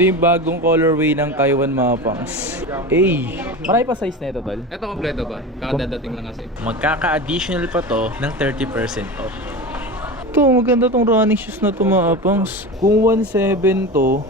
Ito yung bagong colorway ng Kaiwan mga pangs. Marami pa size na ito, tol? Ito kompleto ba? Kakadadating lang kasi. Magkaka-additional pa to ng 30% off. Ito, maganda tong running shoes na ito mga pangs. Kung 1.7 to,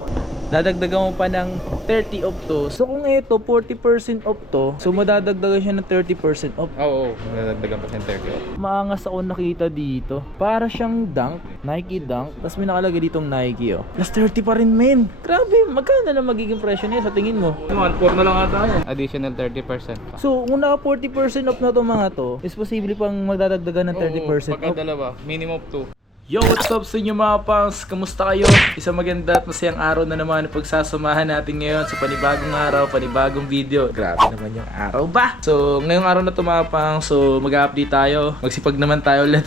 dadagdagan mo pa ng 30 off to. So kung ito, 40% off to, so madadagdagan siya ng 30% off. Oo, nadagdagan pa siya 30 off. Maangas ako nakita dito. Para siyang Dunk, Nike Dunk. Tapos may nakalagay ditong Nike, oh. Plus 30 pa rin, men. Grabe, magkano na magiging presyo niya sa tingin mo? 1.4 na lang ata yan. Additional 30%. So, kung naka 40% off na to mga to, is posible pang magdadagdagan ng 30% Pagka off. dalawa, minimum 2. Yo, what's up sa inyo mga pangs? Kamusta kayo? Isang maganda at masayang araw na naman ang pagsasamahan natin ngayon sa panibagong araw, panibagong video. Grabe naman yung araw ba? So, ngayong araw na to mga pangs, so mag-update tayo. Magsipag naman tayo ulit.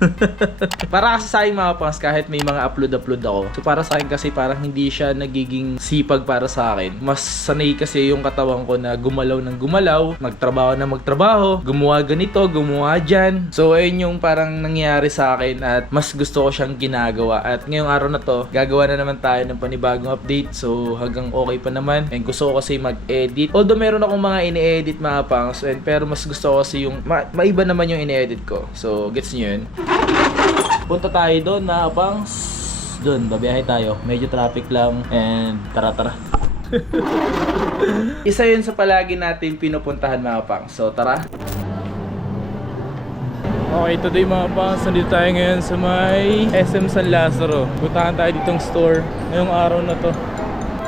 Para kasi sa akin mga pangs, kahit may mga upload ako. So, para sa akin kasi parang hindi siya nagiging sipag para sa akin. Mas sanay kasi yung katawan ko na gumalaw ng gumalaw, magtrabaho na magtrabaho, gumawa ganito, gumawa dyan. So, ayun yung parang nangyayari sa akin at mas gusto ko siyang ginagawa. At ngayong araw na to, gagawa na naman tayo ng panibagong update. So hanggang okay pa naman. And gusto ko kasi mag-edit. Although meron akong mga ini-edit mga pangs, pero mas gusto ko kasi yung maiba naman yung ini-edit ko. So gets nyo yun? Punta tayo doon mga pangs. Doon, babiyahe tayo. Medyo traffic lang. And tara. Isa yun sa palagi natin pinupuntahan mga pangs. So tara. Okay, today mga pangs, nandito tayo ngayon sa may SM San Lazaro. Puntahan tayo ditong store ngayong araw na to.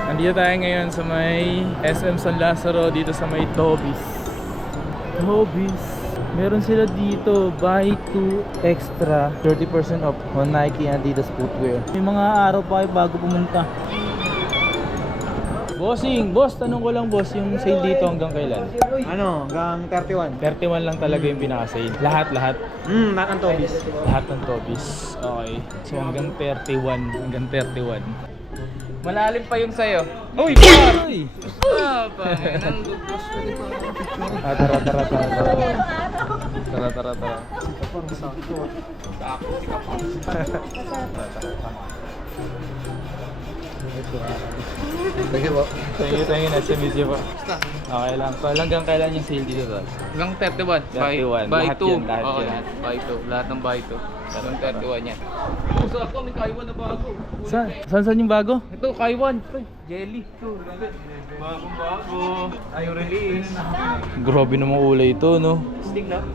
Nandito tayo ngayon sa may SM San Lazaro, dito sa may Tobies. Meron sila dito, buy 2 extra 30% off on Nike and Adidas footwear. May mga araw pa kayo bago pumunta. Boss, tanong ko lang boss, yung sale dito hanggang kailan? Hanggang 31. 31 lang talaga yung pinaka-sale. Lahat. Lahat ng Tobis. Lahat ng Tobis. Okay. So hanggang 31. Malalim pa yung sayo. Uy! Uy! Panginoon. Tara. Sige po. Thank you. Nice to meet you po. Okay lang. So hanggang kailan yung sale dito tol? Hanggang 31. 31. Buy Lahat 2. yun, lahat Oo, yun. lahat. Buy 2. Lahat ng buy 2. Hanggang 31 yan. Puso ako, may Kaiwan na bago. Saan yung bago? Ito, Kaiwan. Jelly. Bagong-bago. Ayaw release. Grabe namang kulay ito, no? Stick na.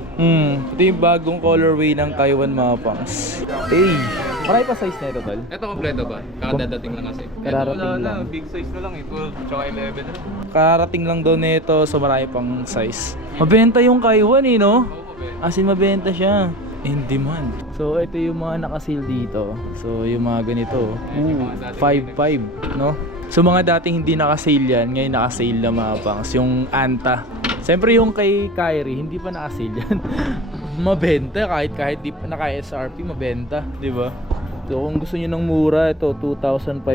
Ito yung bagong colorway ng Kaiwan mga pangs. Marami pa size na ito tol? Ito kompleto ba? Kakadadating lang kasi. Kararating Ito, wala lang. na. Big size na lang eh. 12 tsaka 11 na. Karating lang daw nito, so marami pang size. Mabenta yung Kaiwan eh, no? Oo, babe. As in, mabenta siya. In demand. So, ito yung mga nakasil dito. So, yung mga ganito. Yung mga dating 5.5, no? So, mga dating hindi nakasale yan. Ngayon nakasale na mga pangs. Yung Anta. Siyempre yung kay Kyrie, hindi pa nakasale yan. Mabenta kahit di pa naka-SRP, mabenta. Diba? So, kung gusto niyo ng mura, ito 2,500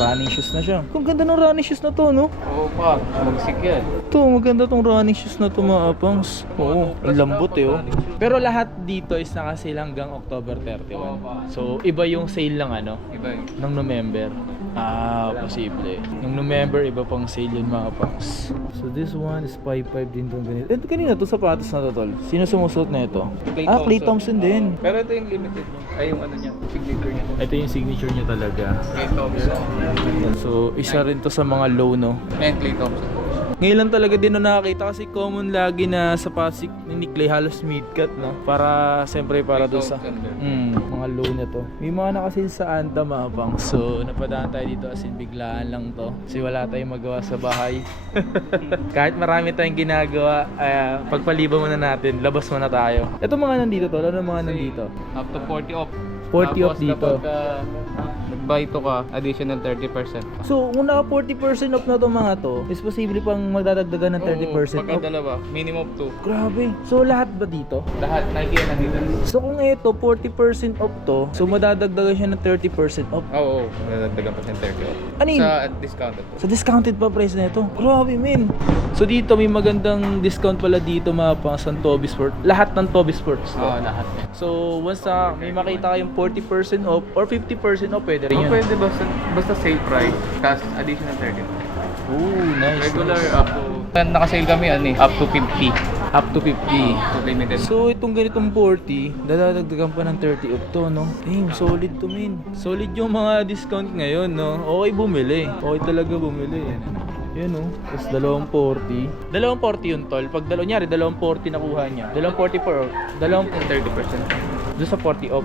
running shoes na siya. Kung ganda ng running shoes na to, no? Oo pa. Magsik yan. Ito, maganda tong running shoes na to mga pangs. Oo, ang lambot eh, oh. Pero lahat dito is nakasale hanggang October 31. So, iba yung sale ng ano, Iba yun. ng November. Posible. Ng November, iba pang sale yun mga pangs. So, this one is 5.5 din tong ganito. Kanina to, sapatos na to, tol. Sino sumusuot na ito? Clay Thompson din. Pero ito yung limited niya. Ay, yung ano niya. Signature niya. Ito yung signature niya talaga. Clay Thompson. So, isa rin to sa mga low, no? And Clay Thompson. Ngayon lang talaga din na nakakita kasi common lagi na sa pasik ni Clay halos mid-cut, no? Para, siyempre para doon sa mga low na to. May mga nakasil sa Anta mga pang. So, napadaan tayo dito as in biglaan lang to. Kasi wala tayong magawa sa bahay. Kahit marami tayong ginagawa, pagpaliban muna natin, labas muna tayo. Ito mga nandito to, ano mga nandito? Up to 40 off. 40 off Tapos dito. kapag nag-buy to ka, additional 30%. So, kung naka 40% off na to mga to, is posible pang magdadagdagan ng 30% Pagka off. dalawa, minimum 2. Grabe. So, lahat ba dito? Lahat, Nike and Adidas. So kung ito 40% off to, so madadagdagan siya ng 30% off. Oo, nadagdagan pa siya 30 off. Ano yun? Sa discounted to. Sa discounted pa price na ito. Grabe men. So dito may magandang discount pala dito mga pang sa Toby Sport. Lahat ng Toby Sports to. Oo, lahat. So once na may makita kayong 40% off or 50% off, pwede rin yun. Pwede basta sale price, tapos additional 30. Oh, nice. Regular up to, naka-sale kami up to 50. Up to 50. So limited. So, itong ganitong 40, dadagdagan pa ng 30 off to, no? Damn, solid to, min. Solid yung mga discount ngayon, no? Okay bumili. Okay talaga bumili. Yan, no? Tapos 240. 240 yun, tol. Pag nyari, 240 nakuha niya. 240 per, 30%. doon sa 40 off.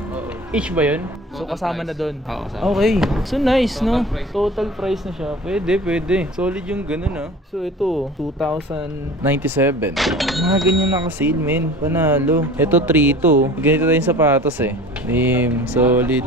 Each ba yun? So, Total kasama price. na doon. Oo, kasama. Okay. So, nice, no? Total price. Total price na siya. Pwede. Solid yung ganun, ah. So, ito, 2,097. Mga ganyan naka-sale, men. Panalo. Ito, 3,2. Ganito tayong sapatos, eh. Damn, solid.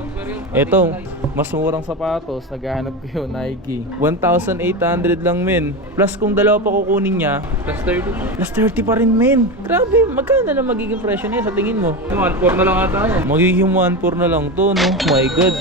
Ito, mas murang sapatos. Naghahanap ko yun, Nike. 1,800 lang, men. Plus, kung dalawa pa kukunin niya, Plus 30. plus 30 pa rin, men. Grabe, magkano na magiging presyo niya sa tingin mo? 1.4 na lang ata yan. Magiging 1.4 na lang to, no? My God.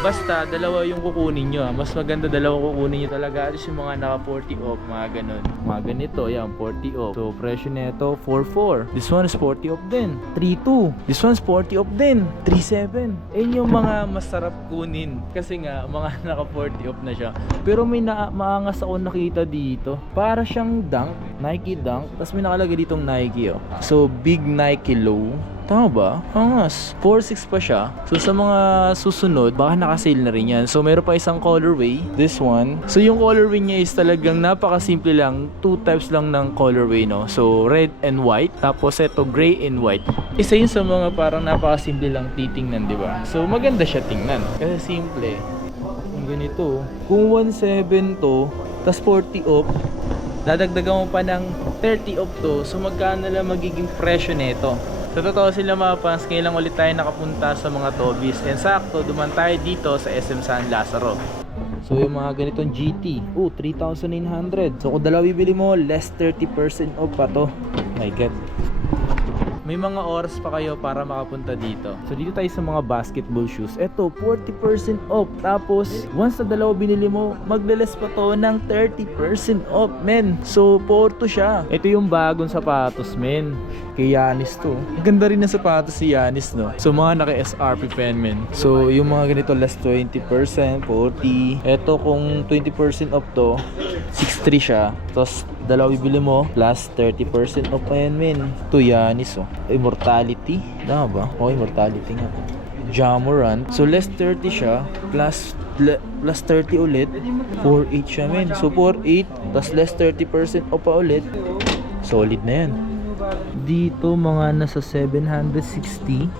Basta, dalawa yung kukunin nyo, ah. Mas maganda dalawa kukunin nyo talaga. At least yung mga naka 40 off, mga ganun. Mga ganito, yan, 40 off. So, presyo nito, 4.4. This one is 40 off din. 3.2. This one is 40 off din. 3.7. Ayun yung mga masarap kunin. Kasi nga, mga naka 40 off na siya. Pero may maangas ako nakita dito. Para siyang Dunk, Nike Dunk. Tapos may nakalagay ditong Nike, oh. So, Big Nike Low. Tama ba? Angas. 4.6 pa siya. So sa mga susunod, baka naka-sale na rin yan. So meron pa isang colorway. This one. So yung colorway niya is talagang napakasimple lang. 2 types lang ng colorway, no? So red and white. Tapos ito gray and white. Isa yun sa mga parang napakasimple lang titingnan, di ba? So maganda siya tingnan. Kasi simple. Yung ganito. Kung 1.7 to, tas 40 off, dadagdagan mo pa ng 30 off to. So magkano lang magiging presyo nito? Sa totoo sila mga fans, ngayon lang ulit tayo nakapunta sa mga Tobis. And sakto, duman tayo dito sa SM San Lazaro. So yung mga ganitong GT, 3,900. So kung dalawa bibili mo, less 30% off pa to. My God. May mga oras pa kayo para makapunta dito. So dito tayo sa mga basketball shoes. Eto, 40% off. Tapos, once na dalawa binili mo, magle-less pa to ng 30% off, men. So, Porto siya. Ito yung bagong sapatos, men. Kay Giannis to. Ganda rin ng sapatos si Giannis, no? So, mga naka-SRP pen, men. So, yung mga ganito, less 20%, 40. Eto, kung 20% off to, 6.3 siya. Tapos, dalawa bibili mo, plus 30% off pa yan, men. Ito, Giannis, oh. Immortality. Tama ba? Oh, Immortality nga. Jamorant. So, less 30 siya, plus 30 ulit. 4.8 siya, men. So, 4.8, tapos less 30% off pa ulit. Solid na yan. Dito mga nasa 760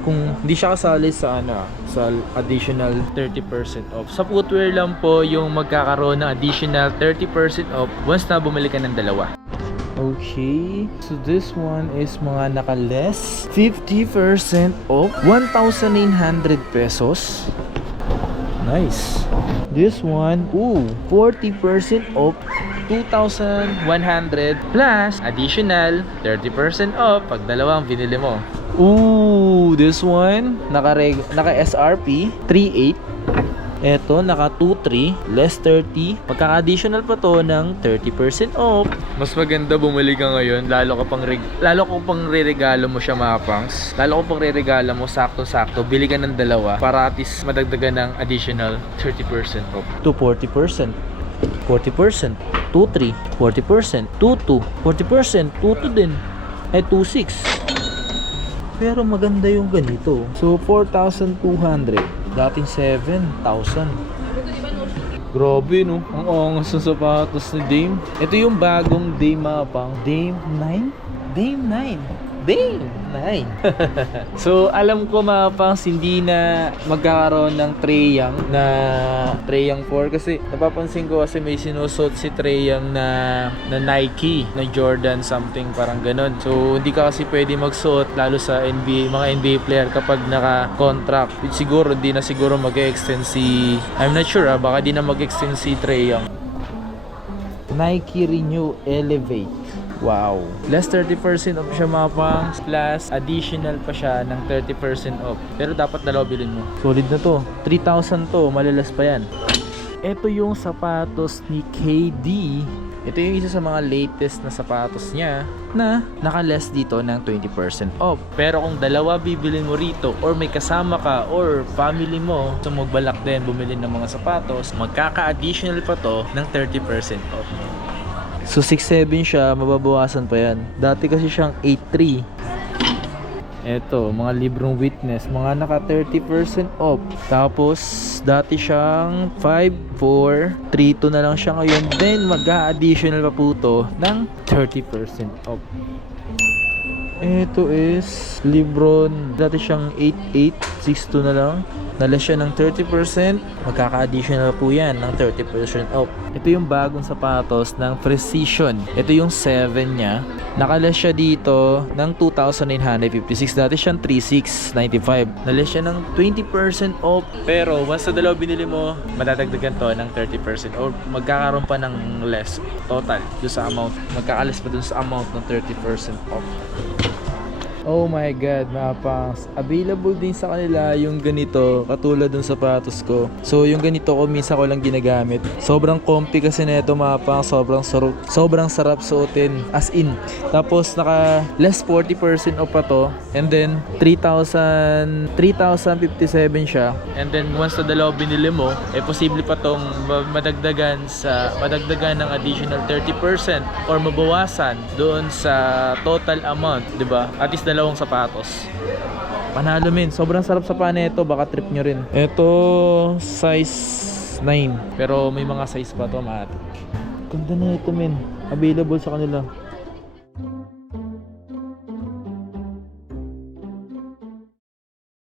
kung hindi siya kasali sa sa additional 30% off. Sa footwear lang po yung magkakaroon ng additional 30% off once na bumili ka ng dalawa. Okay, so this one is mga naka-less 50% off, 1,900 pesos. Nice. This one, 40% off, 2,100 plus additional 30% off pag dalawang binili mo. This one naka SRP 3.8. Eto naka 2.3 less 30. Magkaka-additional pa to ng 30% off. Mas maganda bumili ka ngayon lalo ko pang re-regalo mo siya, mga pangs. Lalo ko pang re-regalo mo sakto-sakto. Bili ka ng dalawa para at least madagdagan ng additional 30% off. To 40%. 40%, 2.3, 40%, 2.2, 40%, 2.2 din. 2.6. Pero maganda yung ganito. So 4,200. Dating 7,000. Grabe, no? Ang angas ng sapatos ni Dame. Ito yung bagong Dame, mga pang. Dame 9? Dame 9. Dame 9. So, alam ko, mga pangs, hindi na magkakaroon ng Trae Young 4 kasi napapansin ko kasi may sinusuot si Trae Young na Nike, na Jordan something, parang ganun. So, hindi ka kasi pwede magsuot lalo sa NBA, mga NBA player kapag naka-contract. Siguro, hindi na siguro mag-extend si, I'm not sure, baka di na mag-extend si Trae Young. Nike Renew Elevate. Wow. Less 30% off siya, mga pangs. Plus, additional pa siya ng 30% off. Pero dapat dalawa bilhin mo. Solid na to. 3,000 to. Malalas pa yan. Ito yung sapatos ni KD. Ito yung isa sa mga latest na sapatos niya na naka-less dito ng 20% off. Pero kung dalawa bibilin mo rito or may kasama ka or family mo, so magbalak din bumili ng mga sapatos, magkaka-additional pa to ng 30% off. So 6.7 siya, mababawasan pa yan. Dati kasi siyang 8.3. Eto, mga librong witness, mga naka 30% off. Tapos, dati siyang 5.4, 3.2 na lang siya ngayon. Then, mag-a-additional pa po to ng 30% off. Ito is Libron. Dati siyang 8.8, 6.2 na lang. Nalas siya ng 30%. Magkaka-additional po yan ng 30% off. Ito yung bagong sapatos ng Precision. Ito yung 7 niya. Nakalas siya dito ng 2,956. Dati siyang 3,695. Nalas siya ng 20% off. Pero once na dalawa binili mo, madadagdagan to ng 30% or magkakaroon pa ng less total doon sa amount. Magkakalas pa doon sa amount ng 30% off. Oh my god, mga pangs. Available din sa kanila yung ganito, katulad ng sapatos ko. So yung ganito ko minsan ko lang ginagamit. Sobrang comfy kasi nito, mga pangs. Sobrang sarap suotin. As in. Tapos naka less 40% off pa to. And then 3,057 siya. And then once na dalawa binili mo, posible pa tong madagdagan ng additional 30% or mabawasan doon sa total amount, 'di ba? At least dalawang sapatos. Panalo men, sobrang sarap sa pana ito, baka trip nyo rin. Ito size 9, pero may mga size pa to, mate. Ganda na ito men, available sa kanila.